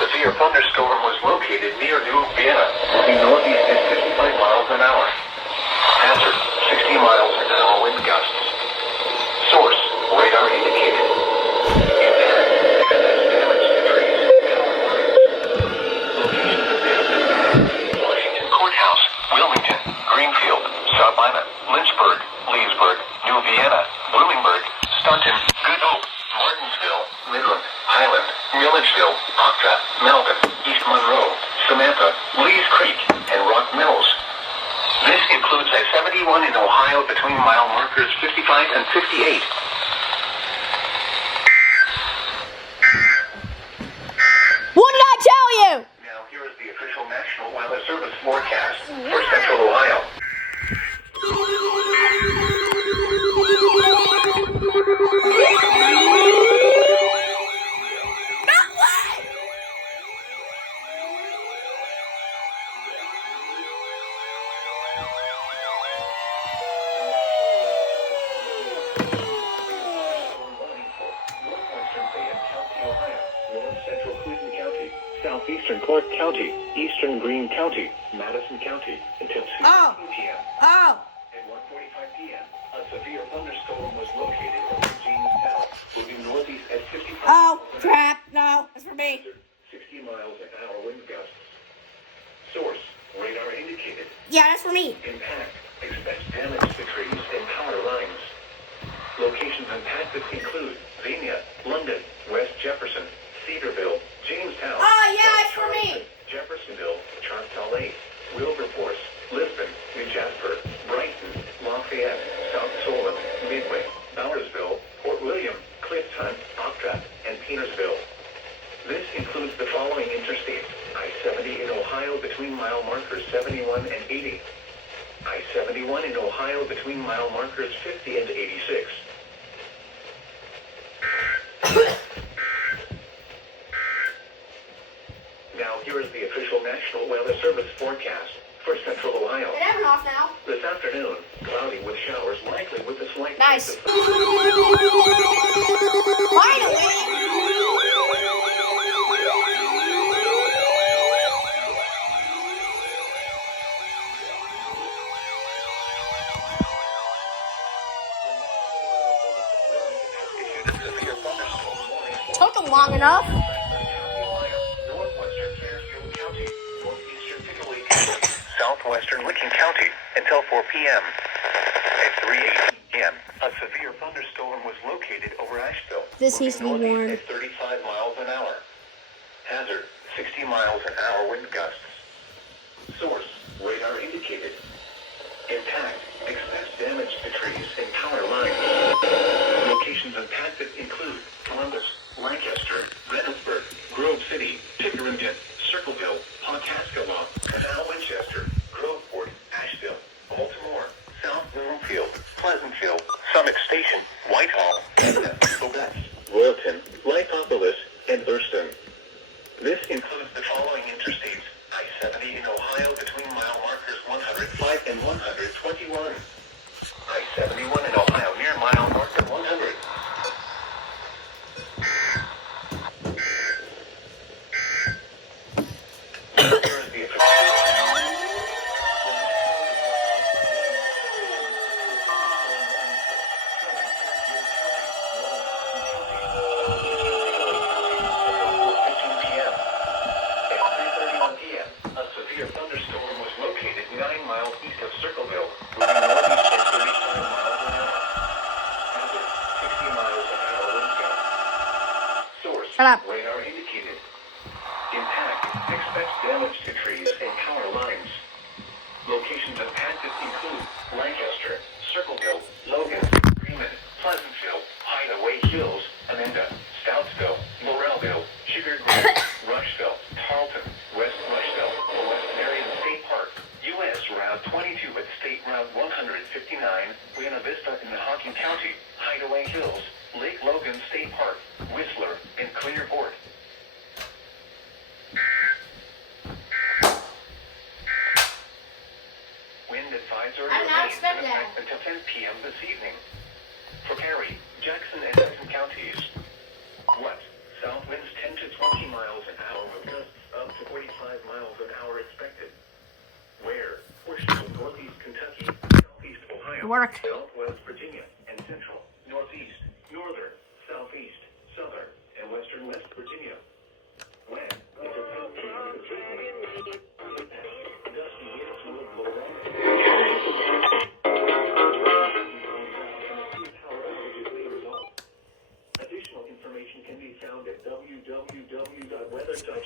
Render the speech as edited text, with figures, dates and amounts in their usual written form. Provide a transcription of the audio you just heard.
severe thunderstorm was located near New Vienna, moving northeast at 55 miles an hour. Hazard, 60 miles an hour wind gusts. Source, radar indicated. Impact, damage to trees, power lines. Location available. Washington Courthouse, Wilmington, Greenfield, Sabina, Lynchburg, Leesburg, New Vienna, Bloomingburg, Staunton, Good Hope, Martinsville, Midland, Highland, Milledgeville, Octa, Melvin, East Monroe, Samantha, Lees Creek, and Rock Mills. This includes I-71 in Ohio between mile markers 55 and 58. What did I tell you? Now here is the official National Weather Service forecast for Central Ohio. Southeastern Clark County, Eastern Greene County, Madison County, until 2 p.m. Oh. At 1:45 p.m., a severe thunderstorm was located over Jamestown, moving northeast at 55 Oh, miles an crap. No, that's for me. hour, 60 miles an hour wind gusts. Source, radar indicated. Yeah, that's for me. Impact, expects damage to trees and power lines. Locations impacted include Xenia, London, West Jefferson, Cedarville, Jamestown, Oh, yeah, South it's for me. Charleston, Jeffersonville, Choctaw Lake, Wilberforce, Lisbon, New Jasper, Brighton, Lafayette, South Solon, Midway, Bowersville, Port William, Cliff Hunt, Octa, and Petersville. This includes the following interstates: I-70 in Ohio between mile markers 71 and 80. I-71 in Ohio between mile markers 50 and 86. Now here is the official National Weather Service forecast for Central Ohio. It ever off now. This afternoon, cloudy with showers likely with a slight Nice. chance of Finally. severe thunderstorm warning for Took them long enough. northwestern Fairfield County, northeastern Pickaway County, southwestern Licking County until 4 p.m. At 3:18 p.m., a severe thunderstorm was located over Asheville. This needs to be moving warned. northeast at 35 miles an hour. Hazard, 60 miles an hour wind gusts. Source, radar indicated. Impact, expects damage to trees and power lines. Locations impacted include Columbus, Lancaster, Reynoldsburg, Grove City, Pickerington, Circleville, Pawhuasca, Canal Winchester, Groveport, Asheville, Baltimore, South Bloomfield, Pleasantville, Summit Station, Whitehall, Quebec, Royalton, Lycopolis, and Thurston. This includes the following interstates: I-70 in Ohio between mile markers 105 and 121. I-71 in Ohio near mile marker 100. Here is the a severe thunderstorm was located 9 miles east of Circleville, moving northeast at 35 miles an hour. Hazard, 60 miles an hour wind gusts. Source, Shut up. radar indicated. Impact, expects damage to trees and power lines. Locations impacted include Lancaster, Circleville, Logan, Freeman, Pleasantville, Hideaway Hills, Amanda, Stoutsville, Morelville, Sugar Grove, Rushville, Tarleton, West Rushville, p.m. this evening. For Perry, Jackson, and Hudson counties. West, south winds 10 to 20 miles an hour with gusts up to 45 miles an hour expected. Where, portions of northeast Kentucky, southeast Ohio, Work. southwest Virginia, and central, northeast, northern, southeast, southern, and western West Virginia. When, into 10 p.m. this evening. Gusty winds will blow on. Additional information can be found at www.weather.com.